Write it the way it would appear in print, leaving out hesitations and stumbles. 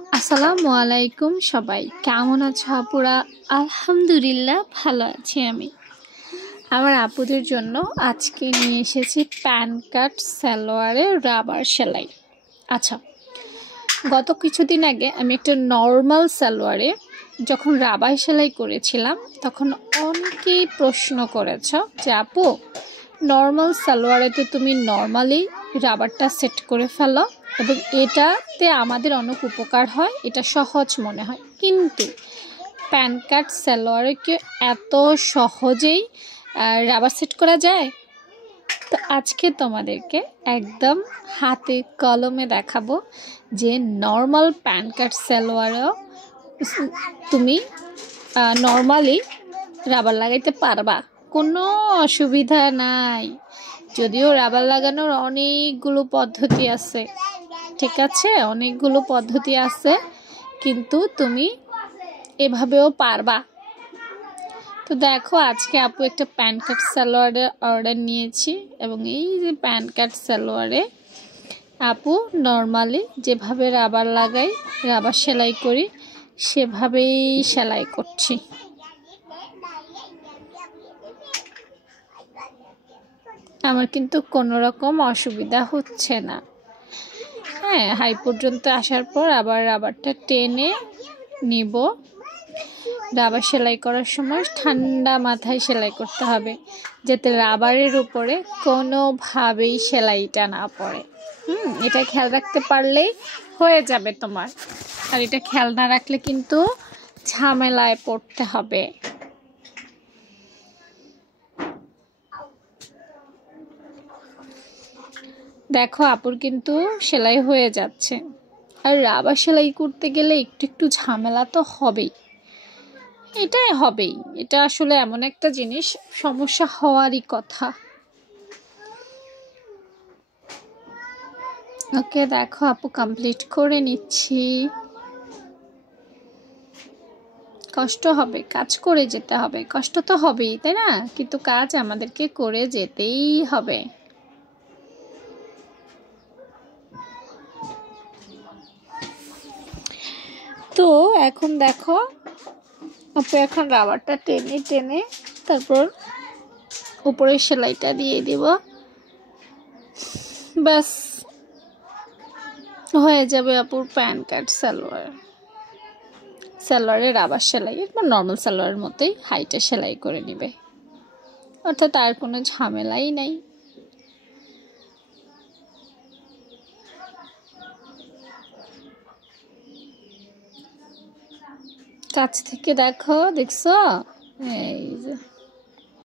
আসসালামু আলাইকুম সবাই, কেমন আছো আপুরা? আলহামদুলিল্লাহ ভালো আছি আমি। আমার আপুদের জন্য আজকে নিয়ে এসেছি প্যান কাট সালোয়ারের রাবার সেলাই। আচ্ছা, গত কিছুদিন আগে আমি একটা নর্মাল সালোয়ারে যখন রাবার সেলাই করেছিলাম তখন অনেকেই প্রশ্ন করেছ যে আপু, নর্মাল সালোয়ারে তো তুমি নর্মালি রাবারটা সেট করে ফেলো এবং এটাতে আমাদের অনেক উপকার হয়, এটা সহজ মনে হয়, কিন্তু প্যান কাট সালোয়ারে কি এত সহজেই রাবার সেট করা যায়? তো আজকে তোমাদেরকে একদম হাতে কলমে দেখাবো যে নর্মাল প্যান কাট সালোয়ারেও তুমি নর্মালি রাবার লাগাইতে পারবা, কোনো অসুবিধা নাই। যদিও রাবার লাগানোর অনেকগুলো পদ্ধতি আছে, ঠিক আছে, অনেকগুলো পদ্ধতি আছে, কিন্তু তুমি এভাবেও পারবা। তো দেখো, আজকে আপু একটা প্যান কাট সালোয়ারের অর্ডার নিয়েছি এবং এই যে প্যান কাট সালোয়ারে আপু নর্মালি যেভাবে রাবার লাগাই, রাবার সেলাই করি, সেভাবেই সেলাই করছি। আমার কিন্তু কোনো রকম অসুবিধা হচ্ছে না। হ্যাঁ, হাই পর্যন্ত আসার পর আবার রাবারটা টেনে নিব। রাবার সেলাই করার সময় ঠান্ডা মাথায় সেলাই করতে হবে, যাতে রাবারের উপরে কোনোভাবেই সেলাইটা না পড়ে। এটা খেয়াল রাখতে পারলেই হয়ে যাবে তোমার। আর এটা খেয়াল না রাখলে কিন্তু ঝামেলায় পড়তে হবে। দেখো, আপুর কিন্তু সেলাই হয়ে যাচ্ছে। আর রাবার সেলাই করতে গেলে একটু ঝামেলা তো হবেই, এটাই হবেই। এটা আসলে এমন একটা জিনিস, সমস্যা হওয়ারই কথা। ওকে, দেখো আপু কমপ্লিট করে নিচ্ছি। কষ্ট হবে, কাজ করে যেতে হবে, কষ্ট তো হবেই, তাই না? কিন্তু কাজ আমাদেরকে করে যেতেই হবে। তো এখন দেখো আপু, এখন রাবারটা টেনে টেনে তারপর উপরে সেলাইটা দিয়ে দিব, ব্যাস হয়ে যাবে আপুর প্যান কাট সালোয়ারের রাবার সেলাই। এরপর নর্মাল সালোয়ারের মতোই হাইটা সেলাই করে নিবে, অর্থাৎ আর কোনো ঝামেলাই নাই। কাছ থেকে দেখো, দেখছো? এই যে